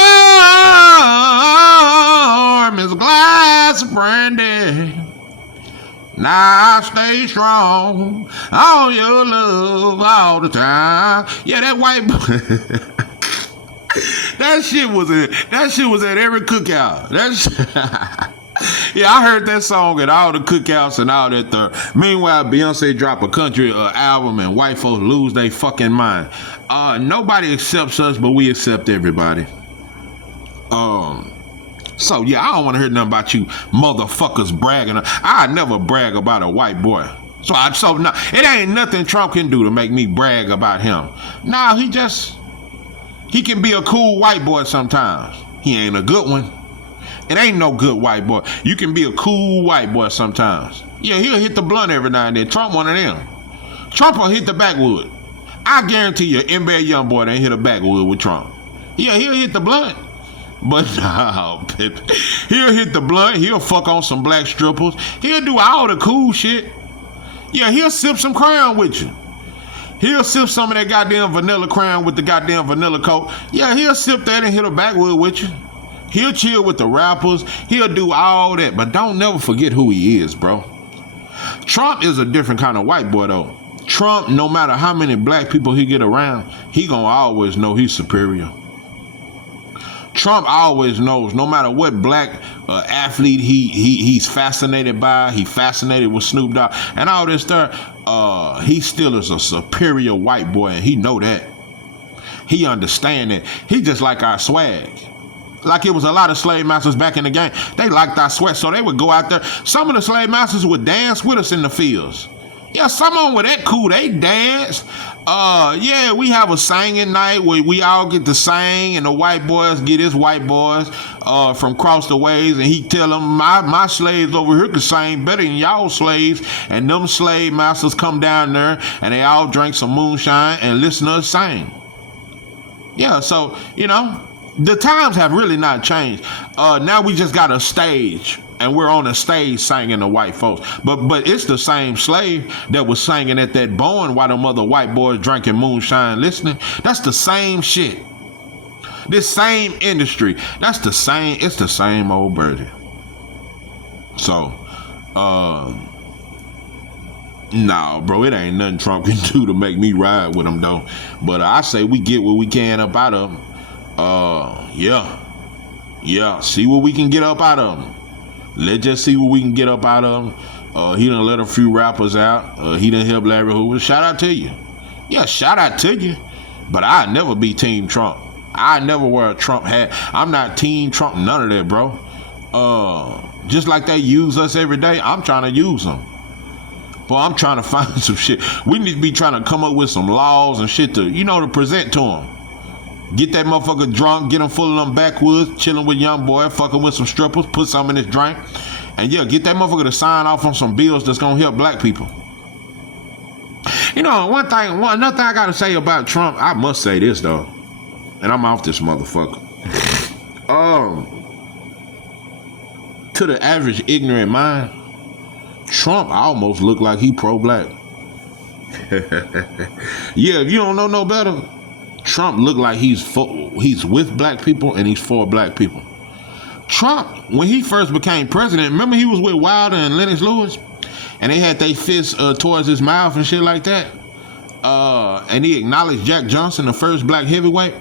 as a glass of brandy. Now I stay strong on your love all the time. Yeah, that white boy. That shit was at every cookout. Yeah, I heard that song at all the cookouts and all that stuff. Meanwhile, Beyonce drop a country album and white folks lose their fucking mind. Nobody accepts us, but we accept everybody. So yeah, I don't want to hear nothing about you motherfuckers bragging. I never brag about a white boy. So no, it ain't nothing Trump can do to make me brag about him. Nah, he can be a cool white boy sometimes. He ain't a good one. It ain't no good white boy. You can be a cool white boy sometimes. Yeah, he'll hit the blunt every now and then. Trump one of them. Trump will hit the backwood. I guarantee you, NBA Youngboy ain't hit a backwood with Trump. Yeah, he'll hit the blunt. But no, he'll hit the blunt. He'll fuck on some black strippers. He'll do all the cool shit. Yeah, he'll sip some Crown with you. He'll sip some of that goddamn vanilla Crown with the goddamn vanilla Coke. Yeah, he'll sip that and hit a backwood with you. He'll chill with the rappers. He'll do all that. But don't never forget who he is, bro. Trump is a different kind of white boy, though. Trump, no matter how many black people he get around, he gonna always know he's superior. Trump always knows, no matter what black athlete he's fascinated by, he fascinated with Snoop Dogg and all this stuff, he still is a superior white boy, and he know that. He understand it. He just like our swag. Like it was a lot of slave masters back in the game. They liked our sweat, so they would go out there. Some of the slave masters would dance with us in the fields. Yeah, some of them were that cool. They dance. Yeah, we have a singing night where we all get to sing, and the white boys get his white boys from across the ways, and he tell them, my slaves over here can sing better than y'all slaves. And them slave masters come down there, and they all drink some moonshine and listen to us sing. Yeah, so, you know, the times have really not changed. Now we just got a stage, and we're on a stage singing to white folks. But it's the same slave that was singing at that barn while them other white boys drinking moonshine listening. That's the same shit. This same industry. It's the same old birdie. So, nah, bro, it ain't nothing Trump can do to make me ride with him, though. But I say we get what we can up out of him. Yeah, see what we can get up out of him. Let's just see what we can get up out of him. He done let a few rappers out. He done help Larry Hoover. Shout out to you. Yeah, shout out to you. But I never be Team Trump. I never wear a Trump hat. I'm not Team Trump, none of that, bro. Just like they use us every day, I'm trying to use them. But I'm trying to find some shit. We need to be trying to come up with some laws and shit to present to them. Get that motherfucker drunk, get him full of them backwoods, chilling with Youngboy, fucking with some strippers, put some in his drink. And yeah, get that motherfucker to sign off on some bills that's gonna help black people. You know, another thing I gotta say about Trump, I must say this though. And I'm off this motherfucker. To the average ignorant mind, Trump almost look like he pro-black. Yeah, if you don't know no better, Trump look like he's with black people and he's for black people. Trump, when he first became president, remember he was with Wilder and Lennox Lewis? And they had their fists towards his mouth and shit like that? And he acknowledged Jack Johnson, the first black heavyweight.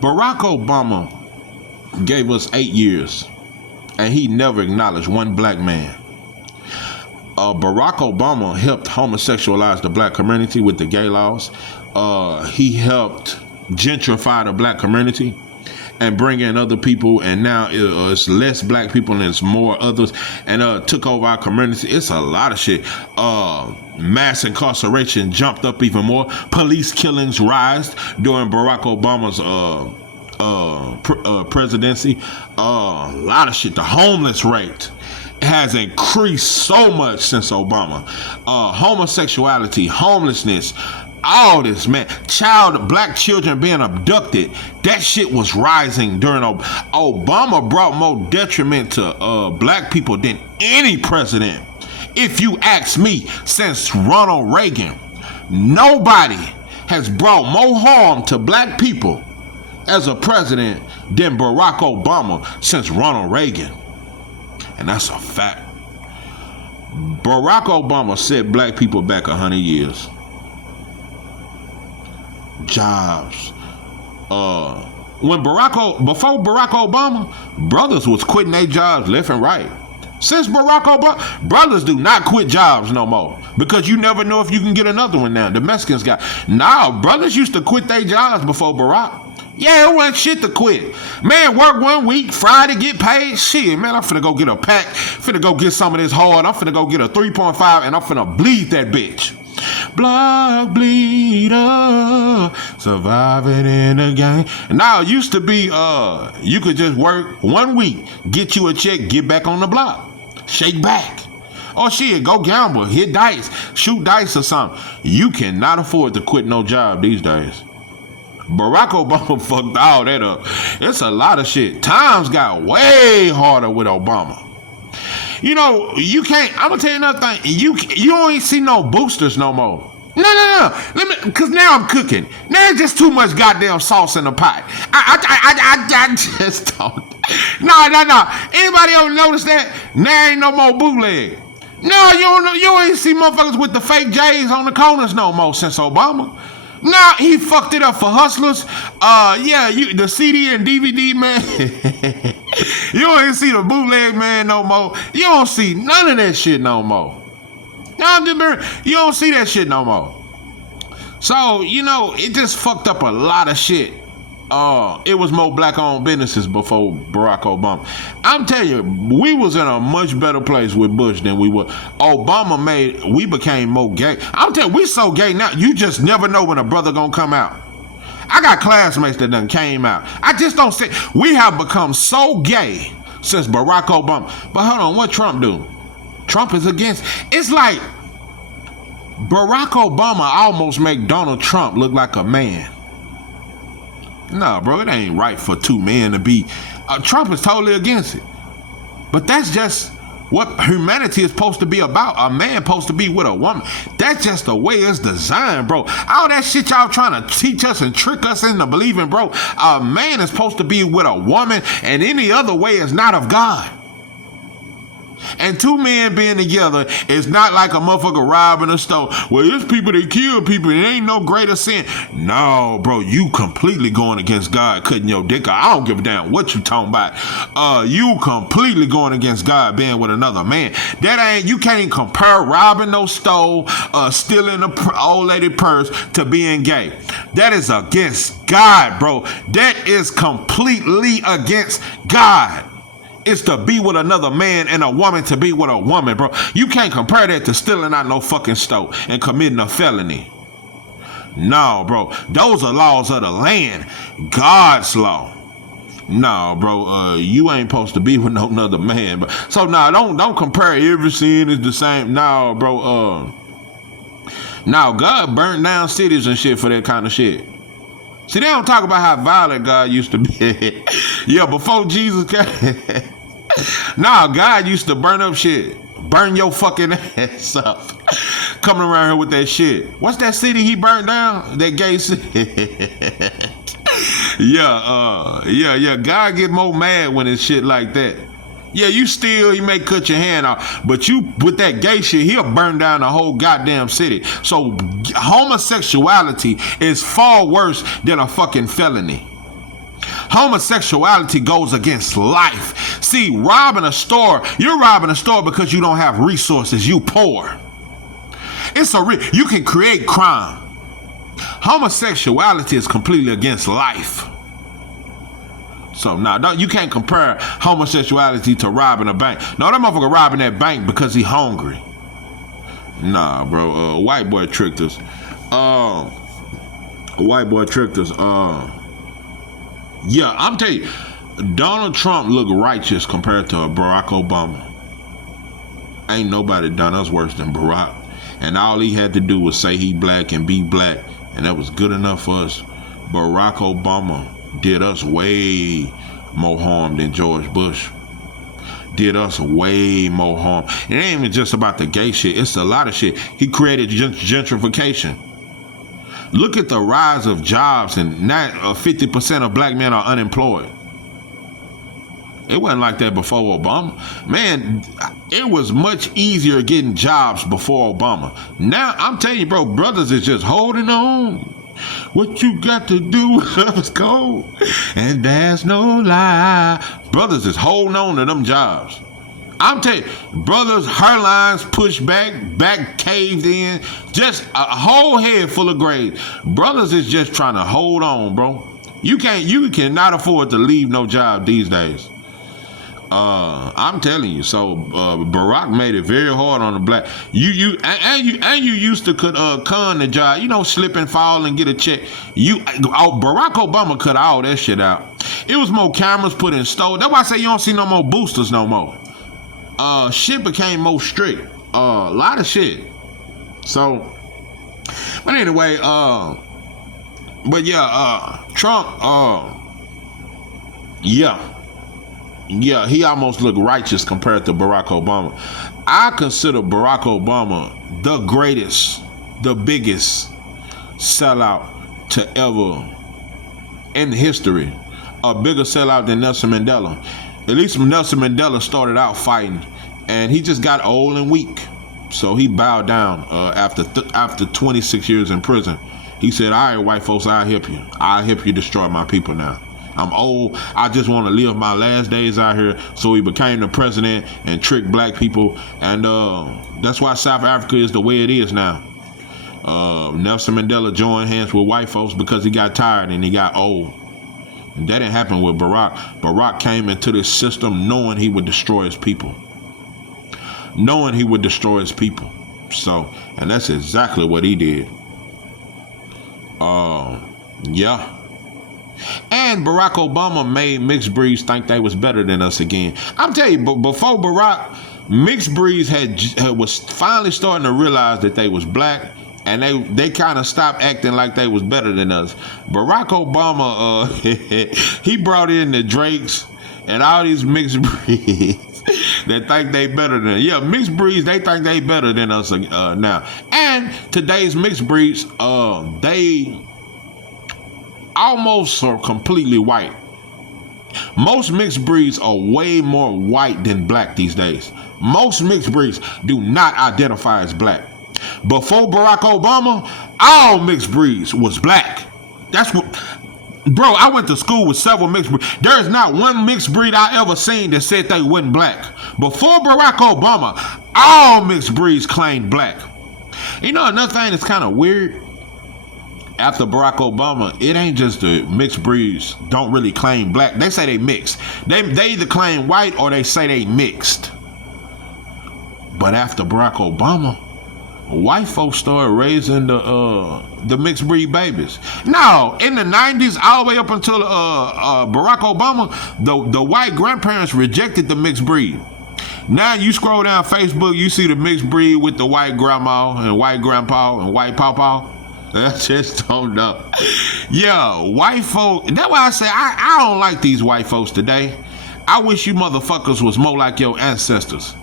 Barack Obama gave us 8 years, and he never acknowledged one black man. Barack Obama helped homosexualize the black community with the gay laws. He helped gentrify the black community and bring in other people, and now it's less black people and it's more others, and took over our community. It's a lot of shit. Mass incarceration jumped up even more. Police killings rise during Barack Obama's presidency. A lot of shit. The homeless rate has increased so much since Obama. Homosexuality, homelessness, all this, man. Black children being abducted. That shit was rising during Obama. Brought more detriment to black people than any president. If you ask me, since Ronald Reagan, nobody has brought more harm to black people as a president than Barack Obama since Ronald Reagan. And that's a fact. Barack Obama set black people back 100 years. Jobs, before Barack Obama, brothers was quitting their jobs left and right. Since Barack Obama, brothers do not quit jobs no more because you never know if you can get another one now. The Mexicans got now. Brothers used to quit their jobs before Barack. Yeah, it wasn't shit to quit. Man, work 1 week, Friday get paid. Shit, man, I'm finna go get a pack. Finna go get some of this hard. I'm finna go get a 3.5 and I'm finna bleed that bitch. Block bleeder, surviving in the game. Now it used to be you could just work 1 week, get you a check, get back on the block, shake back. Oh shit, go gamble, hit dice, shoot dice or something. You cannot afford to quit no job these days. Barack Obama fucked all that up. It's a lot of shit. Times got way harder with Obama. You know, you can't. I'm gonna tell you another thing. You don't see no boosters no more. No. Cause now I'm cooking. Now there's just too much goddamn sauce in the pot. I just don't. No. Anybody ever notice that? Now ain't no more bootleg. No, you ain't see motherfuckers with the fake J's on the corners no more since Obama. Nah, he fucked it up for hustlers. The CD and DVD man. You don't see the bootleg man no more. You don't see none of that shit no more. You don't see that shit no more. So, it just fucked up a lot of shit. It was more black-owned businesses before Barack Obama. I'm telling you, we was in a much better place with Bush than we were. We became more gay. I'm telling you, we so gay now, you just never know when a brother gonna come out. I got classmates that done came out. I just don't say, we have become so gay since Barack Obama. But hold on, what Trump do? Trump is against, it's like Barack Obama almost make Donald Trump look like a man. Nah, bro, it ain't right for two men to be. Trump is totally against it. But that's just what humanity is supposed to be about. A man supposed to be with a woman. That's just the way it's designed, bro. All that shit y'all trying to teach us and trick us into believing, bro. A man is supposed to be with a woman, and any other way is not of God. And two men being together is not like a motherfucker robbing a store. Well, there's people that kill people. It ain't no greater sin. No, bro, you completely going against God, cutting your dick out. I don't give a damn what you talking about. You completely going against God being with another man. You can't compare robbing no store, stealing an old lady purse to being gay. That is against God, bro. That is completely against God. It's to be with another man and a woman to be with a woman, bro. You can't compare that to stealing out no fucking store and committing a felony. No, bro. Those are laws of the land. God's law. No, bro. You ain't supposed to be with no other man. But so don't compare every sin is the same. No, bro. God burnt down cities and shit for that kind of shit. See, they don't talk about how violent God used to be. Yeah, before Jesus came. God used to burn up shit. Burn your fucking ass up. Coming around here with that shit. What's that city he burned down? That gay city. Yeah. God get more mad when it's shit like that. Yeah, he may cut your hand off, but you, with that gay shit, he'll burn down the whole goddamn city. So homosexuality is far worse than a fucking felony. Homosexuality goes against life. See, you're robbing a store because you don't have resources. You poor. You can create crime. Homosexuality is completely against life. So you can't compare homosexuality to robbing a bank. No, that motherfucker robbing that bank because he hungry. Nah, bro. White boy tricked us. Yeah, I'm telling you, Donald Trump look righteous compared to Barack Obama. Ain't nobody done us worse than Barack. And all he had to do was say he black and be black, and that was good enough for us. Barack Obama did us way more harm than George Bush. Did us way more harm. It ain't even just about the gay shit. It's a lot of shit. He created gentrification. Look at the rise of jobs, and now 50% of black men are unemployed. It wasn't like that before Obama. Man, it was much easier getting jobs before Obama. Now, I'm telling you, bro, brothers is just holding on. What you got to do with us cold? And there's no lie. Brothers is holding on to them jobs. I'm telling you, brothers, hairlines pushed back caved in, just a whole head full of grades. Brothers is just trying to hold on, bro. You cannot afford to leave no job these days. I'm telling you. So Barack made it very hard on the black. You used to con the job. You know, slip and fall and get a check. Barack Obama cut all that shit out. It was more cameras put in stores. That's why I say you don't see no more boosters no more. Shit became more strict. A lot of shit. So, but anyway, but yeah, Trump, yeah, he almost looked righteous compared to Barack Obama. I consider Barack Obama the greatest, the biggest sellout to ever in history. A bigger sellout than Nelson Mandela. At least Nelson Mandela started out fighting, and he just got old and weak. So he bowed down after 26 years in prison. He said, all right, white folks, I'll help you. I'll help you destroy my people now. I'm old. I just want to live my last days out here. So he became the president and tricked black people. And that's why South Africa is the way it is now. Nelson Mandela joined hands with white folks because he got tired and he got old. And that didn't happen with Barack. Barack came into this system knowing he would destroy his people. Knowing he would destroy his people. So, and that's exactly what he did. Yeah. And Barack Obama made mixed breeds think they was better than us again. I'm telling you, but before Barack, mixed breeds was finally starting to realize that they was black. And they kind of stopped acting like they was better than us. Barack Obama, he brought in the Drakes and all these mixed breeds that think they better than. Yeah, mixed breeds, they think they better than us now. And today's mixed breeds, they almost are completely white. Most mixed breeds are way more white than black these days. Most mixed breeds do not identify as black. Before Barack Obama, all mixed breeds was black. That's what, bro, I went to school with several mixed breeds. There is not one mixed breed I ever seen that said they wasn't black. Before Barack Obama, all mixed breeds claimed black. You know, another thing that's kind of weird, after Barack Obama, it ain't just the mixed breeds don't really claim black. They say they mixed. They either claim white or they say they mixed. But after Barack Obama, white folks started raising the mixed breed babies. Now, in the 90s, all the way up until Barack Obama, the white grandparents rejected the mixed breed. Now you scroll down Facebook, you see the mixed breed with the white grandma and white grandpa and white pawpaw. I just don't know. Yeah, white folk. That's why I say I don't like these white folks today. I wish you motherfuckers was more like your ancestors.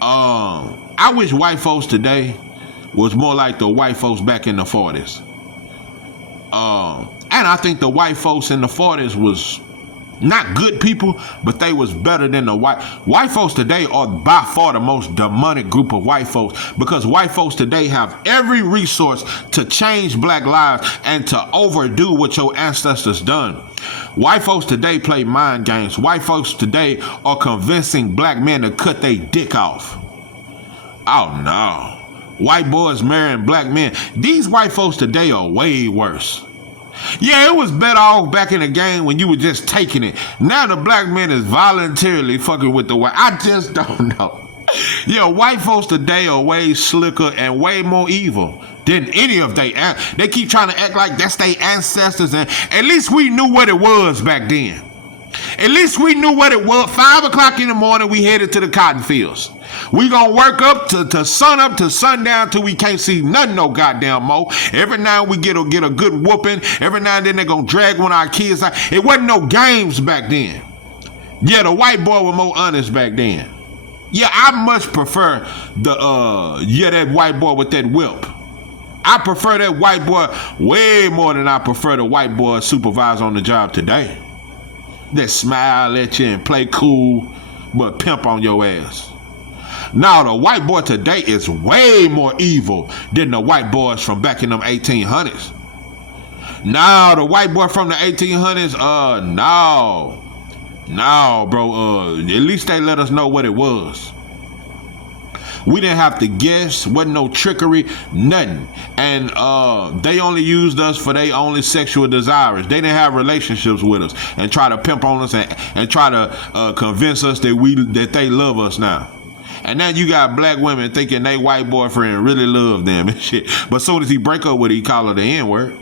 I wish white folks today was more like the white folks back in the 40s. And I think the white folks in the 40s was not good people, but they was better than the white folks today are by far the most demonic group of white folks, because white folks today have every resource to change black lives and to overdo what your ancestors done. White folks today play mind games. White folks today are convincing black men to cut their dick off. Oh no. White boys marrying black men. These white folks today are way worse. Yeah, it was better off back in the game when you were just taking it. Now the black man is voluntarily fucking with the white. I just don't know. Yeah, white folks today are way slicker and way more evil than any of they. They keep trying to act like that's their ancestors, and at least we knew what it was back then. At least we knew what it was. 5 o'clock in the morning, we headed to the cotton fields. We gonna work up to sun up to sundown till we can't see nothing no goddamn more. Every now we get a good whooping. Every now and then they gonna drag one of our kids out. It wasn't no games back then. Yeah, the white boy was more honest back then. Yeah, I much prefer that white boy with that whip. I prefer that white boy way more than I prefer the white boy supervisor on the job today. That smile at you and play cool, but pimp on your ass. Now, the white boy today is way more evil than the white boys from back in them 1800s. No, the white boy from the 1800s, no, bro. At least they let us know what it was. We didn't have to guess. Wasn't no trickery, nothing. And they only used us for their only sexual desires. They didn't have relationships with us and try to pimp on us and try to convince us that they love us now. And now you got black women thinking they white boyfriend really love them and shit. But so does he break up with her, he call her the N-word.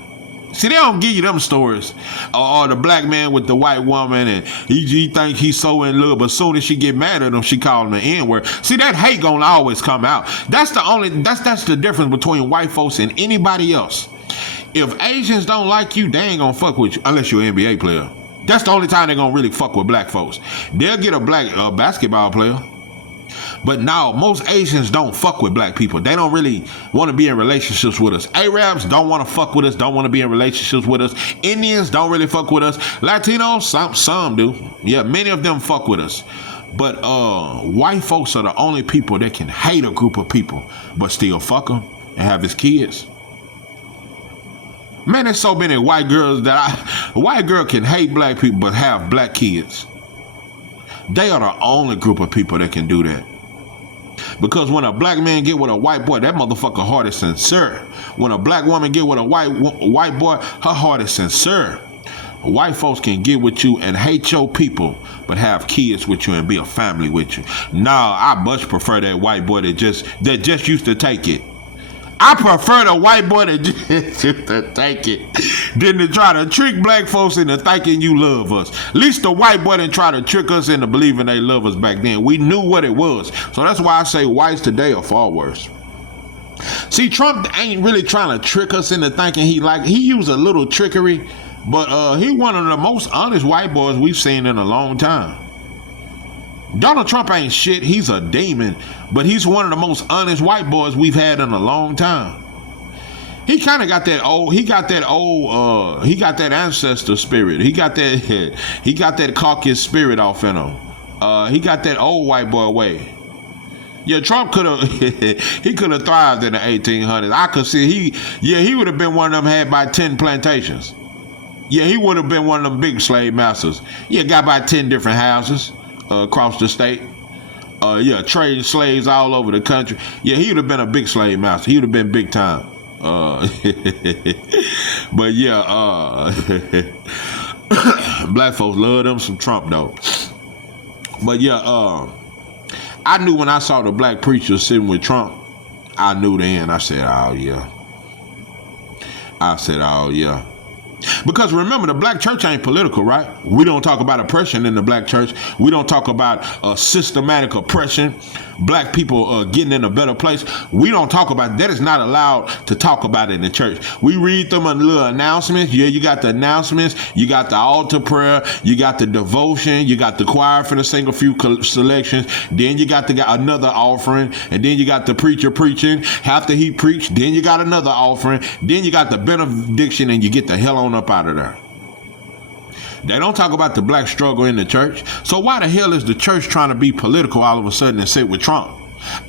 See, they don't give you them stories. Or the black man with the white woman and he think he's so in love, but soon as she get mad at him, she call him the N-word. See, that hate gonna always come out. That's the difference between white folks and anybody else. If Asians don't like you, they ain't gonna fuck with you unless you're an NBA player. That's the only time they're gonna really fuck with black folks. They'll get a black basketball player. But now, most Asians don't fuck with black people. They don't really want to be in relationships with us. Arabs don't want to fuck with us, don't want to be in relationships with us. Indians don't really fuck with us. Latinos, some do. Yeah, many of them fuck with us. But white folks are the only people that can hate a group of people, but still fuck them and have his kids. Man, there's so many white girls a white girl can hate black people, but have black kids. They are the only group of people that can do that. Because when a black man get with a white boy, that motherfucker heart is sincere. When a black woman get with a white boy, her heart is sincere. White folks can get with you and hate your people, but have kids with you and be a family with you. Nah, I much prefer that white boy that just used to take it. I prefer the white boy that just used to take it than to try to trick black folks into thinking you love us. At least the white boy didn't try to trick us into believing they love us back then. We knew what it was. So that's why I say whites today are far worse. See, Trump ain't really trying to trick us into thinking he used a little trickery, but he one of the most honest white boys we've seen in a long time. Donald Trump ain't shit, he's a demon, but he's one of the most honest white boys we've had in a long time. He kind of got that ancestor spirit. He got that Caucasus spirit off in him. He got that old white boy way. Yeah, Trump could have he could have thrived in the 1800s. I could see he would have been one of them had by 10 plantations. Yeah, he would have been one of them big slave masters. Yeah, got by 10 different houses across the state. Trading slaves all over the country. Yeah, he would have been a big slave master. He would have been big time. But yeah, black folks love them some Trump though. But yeah, I knew when I saw the black preacher sitting with Trump, I knew then. I said, oh yeah. Because remember, the black church ain't political, right? We don't talk about oppression in the black church. We don't talk about systematic oppression, black people getting in a better place. We don't talk about that. Is not allowed to talk about it in the church. We read them a little announcements. Yeah, you got the announcements. You got the altar prayer. You got the devotion. You got the choir for the sing a few selections. Then you got another offering. And then you got the preacher preaching. After he preached, then you got another offering. Then you got the benediction and you get the hell on up out of there. They don't talk about the black struggle in the church. So why the hell is the church trying to be political all of a sudden and sit with Trump?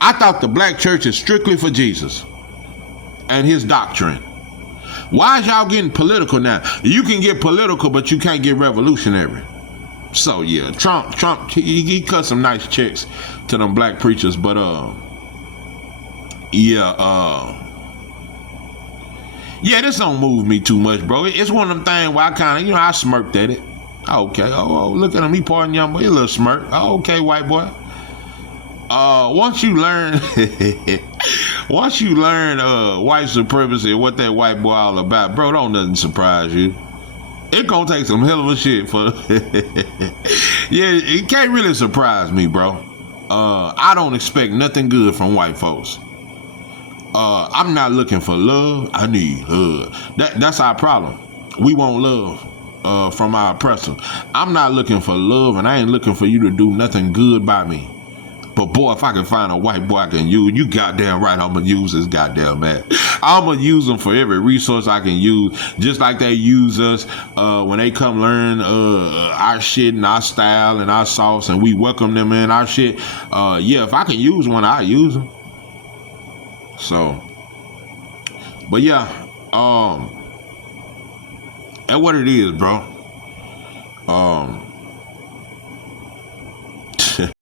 I thought the black church is strictly for Jesus and his doctrine. Why is y'all getting political now? You can get political, but you can't get revolutionary. So yeah, Trump, he cut some nice checks to them black preachers, but this don't move me too much, bro. It's one of them things where I kind of, I smirked at it. Okay, look at him, he pouring young boy, a little smirk. Oh, okay, white boy. Once you learn white supremacy and what that white boy all about, bro, don't nothing surprise you. It gonna take some hell of a shit for it can't really surprise me, bro. I don't expect nothing good from white folks. I'm not looking for love. I need love. That's our problem. We want love from our oppressor. I'm not looking for love, and I ain't looking for you to do nothing good by me. But boy, if I can find a white boy I can use, you goddamn right, I'm gonna use this goddamn man. I'm gonna use them for every resource I can use, just like they use us when they come learn our shit and our style and our sauce, and we welcome them in our shit. If I can use one, I use them. So, but yeah, That's what it is, bro.